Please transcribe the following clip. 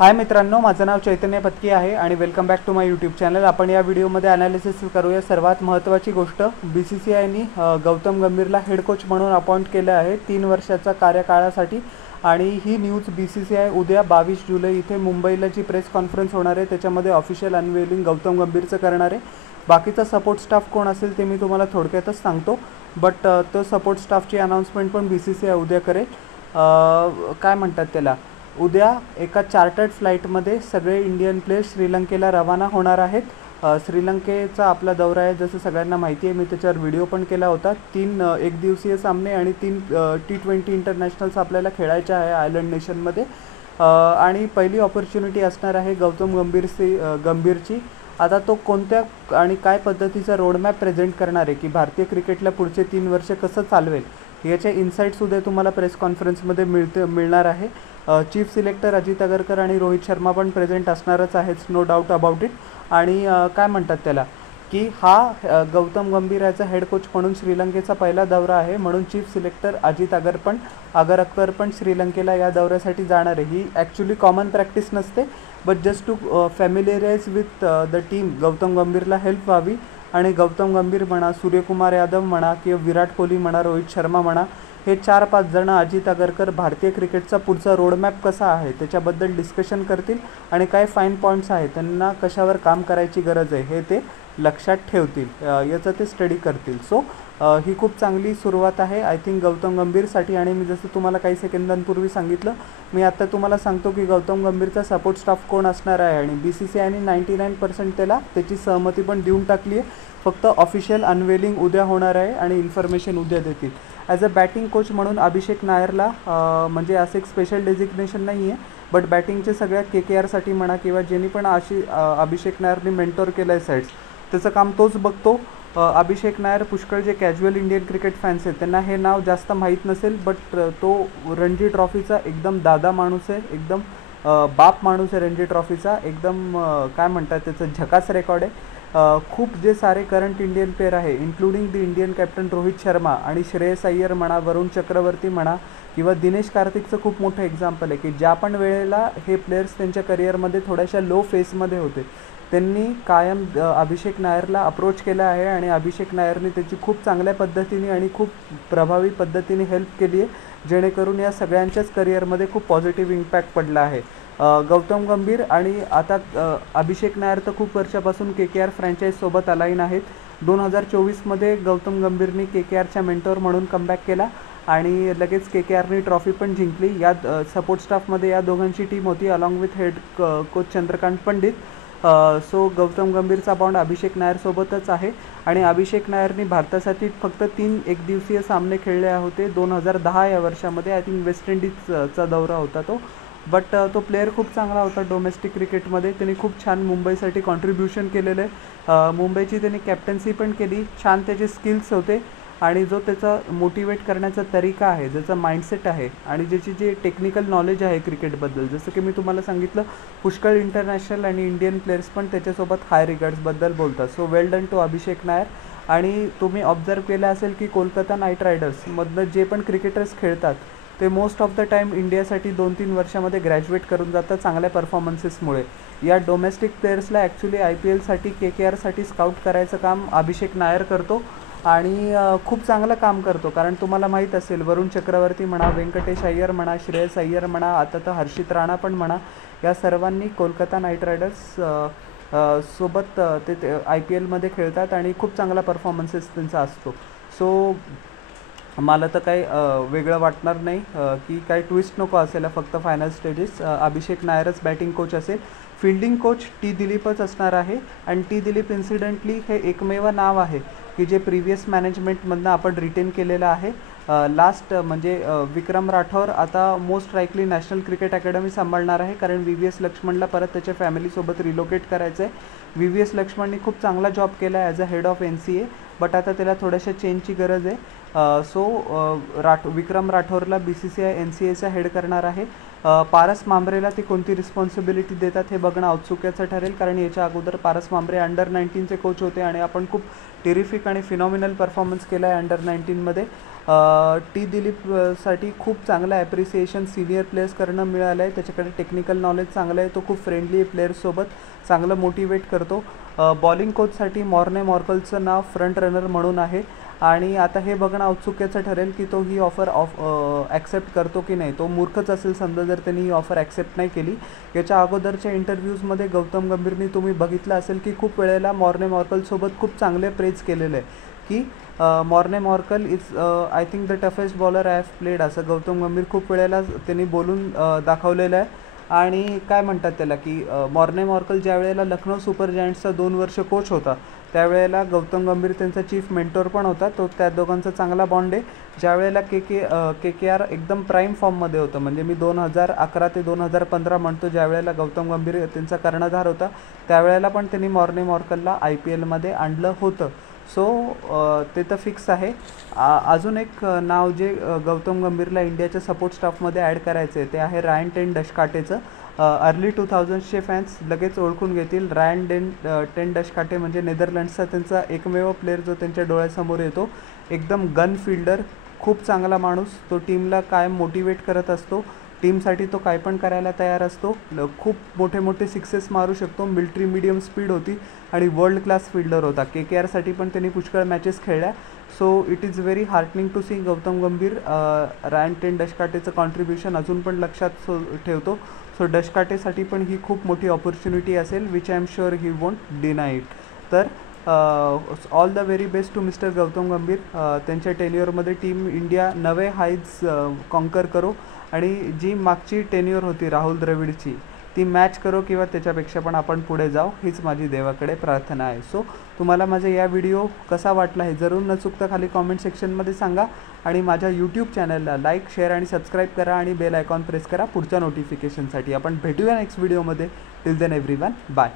हाय मित्रांनो, माझं नाव चैतन्य पत्की आहे आणि welcome back to my YouTube channel. आपण या व्हिडिओमध्ये ॲनालिसिस करूया सर्वात महत्त्वाची गोष्ट, BCCIनी गौतम गंभीरला हेड कोच म्हणून अपॉइंट केलं आहे 3 वर्षाचा कार्यकाळासाठी। आणि ही न्यूज BCCI उद्या 22 जुलै इथे मुंबईला जी प्रेस कॉन्फरन्स होणार आहे त्याच्यामध्ये ऑफिशियल अनवेलिंग गौतम गंभीरचं करणार आहे। बाकीचा सपोर्ट स्टाफ कोण असेल ते मी तुम्हाला थोडक्यातच सांगतो, बट तो सपोर्ट स्टाफची अनाउन्समेंट पण BCCI उद्या करेल। काय म्हणतात त्याला, उद्या एका चार्टर्ड फ्लाईटमध्ये सगळे इंडियन प्लेयर्स श्रीलंकेला रवाना होणार आहेत। श्रीलंकेचा आपला दौरा आहे, जसं सगळ्यांना माहिती आहे, मी त्याच्यावर व्हिडिओ पण केला होता। 3 एकदिवसीय सामने आणि 3 T20 इंटरनॅशनल्स आपल्याला खेळायच्या आहे आयलंड नेशनमध्ये। आणि पहिली ऑपॉर्च्युनिटी असणार आहे गौतम गंभीरची। आता तो कोणत्या आणि काय पद्धतीचा रोडमॅप प्रेझेंट करणार आहे की भारतीय क्रिकेटला पुढचे 3 वर्ष कसं चालवेल, याचे इन्साइट्स उद्या तुम्हाला प्रेस कॉन्फरन्समध्ये मिळणार आहे। चीफ सिलेक्टर अजित अगरकर आणि रोहित शर्मा पण प्रेझेंट असणारच आहेत, नो डाऊट अबाउट इट। आणि काय म्हणतात त्याला की हा गौतम गंभीर याचा हेड कोच म्हणून श्रीलंकेचा पहिला दौरा आहे, म्हणून चीफ सिलेक्टर अजित अगरकर पण श्रीलंकेला या दौऱ्यासाठी जाणार आहे। ही ॲक्च्युली कॉमन प्रॅक्टिस नसते, but just to familiarise with the team Gautam गंभीरला हेल्प व्हावी। आणि गौतम गंभीर म्हणा, सूर्यकुमार यादव म्हणा किंवा विराट कोहली म्हणा, रोहित शर्मा म्हणा, हे 4-5 जण अजित अगरकर भारतीय क्रिकेटचा पुढचा रोडमॅप कसा आहे त्याच्याबद्दल डिस्कशन करतील आणि काय फाईन पॉईंट्स आहेत, त्यांना कशावर काम करायची गरज आहे हे ते लक्षात ठेवतील, याचं ते स्टडी करतील। सो ही खूप चांगली सुरुवात आहे आय थिंक गौतम गंभीरसाठी। आणि मी जसं तुम्हाला काही सेकंदांपूर्वी सांगितलं, मी आता तुम्हाला सांगतो की गौतम गंभीरचा सपोर्ट स्टाफ कोण असणार आहे। आणि BCCIने 99% त्याची सहमती पण देऊन टाकली आहे, फक्त ऑफिशियल अनवेलिंग उद्या होणार आहे आणि इन्फॉर्मेशन उद्या देतील। ॲज अ बॅटिंग कोच म्हणून अभिषेक नायरला म्हणजे असं एक स्पेशल डेजिग्नेशन नाही आहे, बट बॅटिंगचे सगळ्या KKRसाठी म्हणा किंवा ज्यांनी पण अभिषेक नायरने मेंटोर केलं आहे साईड्स, त्याचं काम तोच बघतो। अभिषेक नायर पुष्कळ जे कॅज्युअल इंडियन क्रिकेट फॅन्स आहेत त्यांना हे नाव जास्त माहीत नसेल, बट तो रणजी ट्रॉफीचा एकदम दादा माणूस आहे, एकदम बाप माणूस आहे रणजी ट्रॉफीचा, एकदम काय म्हणतात त्याचं झकास रेकॉर्ड आहे। खूप जे सारे करंट इंडियन प्लेयर आहे, including the Indian captain Rohit Sharma आणि श्रेयस अय्यर म्हणा, वरुण चक्रवर्ती म्हणा किंवा दिनेश कार्तिकचं खूप मोठं एक्झाम्पल आहे की ज्या पण वेळेला हे प्लेयर्स त्यांच्या करिअरमध्ये थोड्याशा लो फेसमध्ये होते, त्यांनी कायम अभिषेक नायरला अप्रोच केला आहे आणि अभिषेक नायरने त्याची खूप चांगल्या पद्धतीने आणि खूप प्रभावी पद्धतीने हेल्प केली आहे, जेणेकरून या सगळ्यांच्याच करिअरमध्ये खूप पॉझिटिव्ह इम्पॅक्ट पडला आहे। गौतम गंभीर आणि आता अभिषेक नायर तर खूप वर्षापासून KKR फ्रँचाईजसोबत अलाईन आहेत। 2024मध्ये गौतम गंभीरने KKRच्या मेंटोर म्हणून कमबॅक केला आणि लगेच KKRने ट्रॉफी पण जिंकली। या सपोर्ट स्टाफमध्ये या दोघांची टीम होती along with head coach Chandrakant Pandit. So Gautam गंभीरचा बॉन्ड अभिषेक नायरसोबतच आहे आणि अभिषेक नायरने भारतासाठी फक्त 3 एकदिवसीय सामने खेळले होते 2010 या वर्षामध्ये। आय थिंक वेस्ट इंडिजचा दौरा होता तो, बट तो प्लेयर खूप चांगला होता डोमेस्टिक क्रिकेटमध्ये, त्यांनी खूप छान मुंबईसाठी कॉन्ट्रीब्युशन केलेलं आहे। मुंबईची त्यांनी कॅप्टन्सी पण केली, छान त्याचे स्किल्स होते आणि जो त्याचा मोटिवेट करण्याचा तरीका आहे, ज्याचा माइंडसेट आहे आणि ज्याची जे टेक्निकल नॉलेज आहे क्रिकेटबद्दल, जसं की मी तुम्हाला सांगितलं पुष्कळ इंटरनॅशनल आणि इंडियन प्लेयर्स पण त्याच्यासोबत हाय रिगार्ड्सबद्दल बोलतात। सो वेल डन टू अभिषेक नायर। आणि तुम्ही ऑब्झर्व केलं असेल की कोलकाता नाईट रायडर्समधनं जे पण क्रिकेटर्स खेळतात ते मोस्ट ऑफ द टाईम इंडियासाठी 2-3 वर्षामध्ये ग्रॅज्युएट करून जातात चांगल्या परफॉर्मन्सेसमुळे। या डोमेस्टिक प्लेयर्सला ॲक्च्युली IPLसाठी KKRसाठी स्काउट करायचं काम अभिषेक नायर करतो आणि खूप चांगलं काम करतो, कारण तुम्हाला माहीत असेल वरुण चक्रवर्ती म्हणा, व्यंकटेश अय्यर म्हणा, श्रेयस अय्यर म्हणा, आता तर हर्षित राणा पण म्हणा, या सर्वांनी कोलकाता नाईट रायडर्स सोबत ते IPLमध्ये खेळतात आणि खूप चांगला परफॉर्मन्सेस त्यांचा असतो। सो मला तर काही वेगळं वाटणार नाही की काही ट्विस्ट नको असायला, फक्त फायनल स्टेजेस अभिषेक नायरच बॅटिंग कोच असेल। फिल्डिंग कोच T दिलीपच असणार आहे आणि T दिलीप इन्सिडेंटली हे एकमेव नाव आहे की जे प्रिव्हियस मॅनेजमेंटमधनं आपण रिटेन केलेलं आहे। लास्ट म्हणजे विक्रम राठौर आता most likely national cricket academy सांभाळणार आहे, कारण VVS लक्ष्मणला परत त्याच्या फॅमिलीसोबत रिलोकेट करायचं आहे। VVS लक्ष्मणने खूप चांगला जॉब केला आहे as a head of NCA, but आता त्याला थोड्याशा चेंजची गरज आहे। सो विक्रम राठौरला BCCI NCAचा हेड करणार आहे। पारस मांबरेला ते कोणती रिस्पॉन्सिबिलिटी देतात हे बघणं औत्सुक्याचं ठरेल, कारण याच्या अगोदर पारस मांबरे अंडर 19चे कोच होते आणि आपण खूप टेरिफिक आणि फिनॉमिनल परफॉर्मन्स केला आहे अंडर 19मध्ये। टी दिलीपसाठी खूप चांगलं ॲप्रिसिएशन सिनियर प्लेयर्सकडनं मिळालं आहे. त्याच्याकडे टेक्निकल नॉलेज चांगलं आहे. तो खूप फ्रेंडली प्लेयर्ससोबत चांगलं मोटिवेट करतो. बॉलिंग कोचसाठी मॉर्ने मॉर्कलचं नाव फ्रंट रनर म्हणून आहे आणि आता हे बघणं औत्सुक्याचं ठरेल की तो ही ऑफर ॲक्सेप्ट करतो की नाही. तो मूर्खच असेल समजा जर त्यांनी ही ऑफर ॲक्सेप्ट नाही केली. याच्या अगोदरच्या इंटरव्ह्यूजमध्ये गौतम गंभीरनी तुम्ही बघितलं असेल की खूप वेळेला मॉर्ने मॉर्कलसोबत खूप चांगले प्रेज केलेलं आहे की Morne Morkel is I think the toughest bowler I have played, असं गौतम गंभीर खूप वेळेला त्यांनी बोलून दाखवलेलं आहे. आणि काय म्हणतात त्याला की मॉर्ने मॉर्कल ज्या वेळेला लखनौ सुपर जायंट्सचा 2 वर्ष कोच होता त्यावेळेला गौतम गंभीर त्यांचा चीफ मेंटॉर पण होता. तो त्या दोघांचा चांगला बॉन्ड आहे. ज्या वेळेला के आर एकदम प्राईम फॉर्ममध्ये होतं, म्हणजे मी 2011 ते 2015 म्हणतो, ज्या वेळेला गौतम गंभीर त्यांचा कर्णधार होता त्यावेळेला पण त्यांनी मॉर्ने मॉर्कलला IPLमध्ये आणलं होतं. सो ते तर फिक्स आहे. अजून एक नाव जे गौतम गंभीरला इंडियाच्या सपोर्ट स्टाफमध्ये ॲड करायचं आहे ते आहे रायन टेन डशकाटेचं. अर्ली 2000चे फॅन्स लगेच ओळखून घेतील. रायन टेन डशकाटे म्हणजे नेदरलँड्सचा त्यांचा एकमेव प्लेअर जो त्यांच्या डोळ्यासमोर येतो. एकदम गन फिल्डर, खूप चांगला माणूस. तो टीमला कायम मोटिवेट करत असतो. टीमसाठी तो काय पण करायला तयार असतो. खूप मोठे मोठे सिक्सेस मारू शकतो. मिलिटरी मीडियम स्पीड होती आणि वर्ल्ड क्लास फिल्डर होता. KKRसाठी पण त्यांनी पुष्कळ मॅचेस खेळल्या. So it is very heartening to see Gautam Gambhir Ryan ten डशकाटेचं contribution अजून पण लक्षात ठेवतो. सो डशकाटेसाठी पण ही खूप मोठी ऑपॉर्च्युनिटी असेल which I am sure he won't deny it. तर all the very best to mister Gautam Gambhir. त्यांच्या टेन्युअरमध्ये टीम इंडिया नवे हाईट्स कॉन्कर करो आणि जी मागची टेन्युअर होती राहुल द्रविडची ती मॅच करो किंवा त्याच्यापेक्षा पण आपण पुढे जाऊ, हीच माझी देवाकडे प्रार्थना आहे. सो तुम्हाला माझा या व्हिडिओ कसा वाटला हे जरूर न चुकता खाली कॉमेंट सेक्शनमध्ये सांगा आणि माझ्या यूट्यूब चॅनलला लाईक, शेअर आणि सबस्क्राईब करा आणि बेल आयकॉन प्रेस करा पुढच्या नोटिफिकेशनसाठी. आपण भेटूया नेक्स्ट व्हिडिओमध्ये. Till then everyone, bye.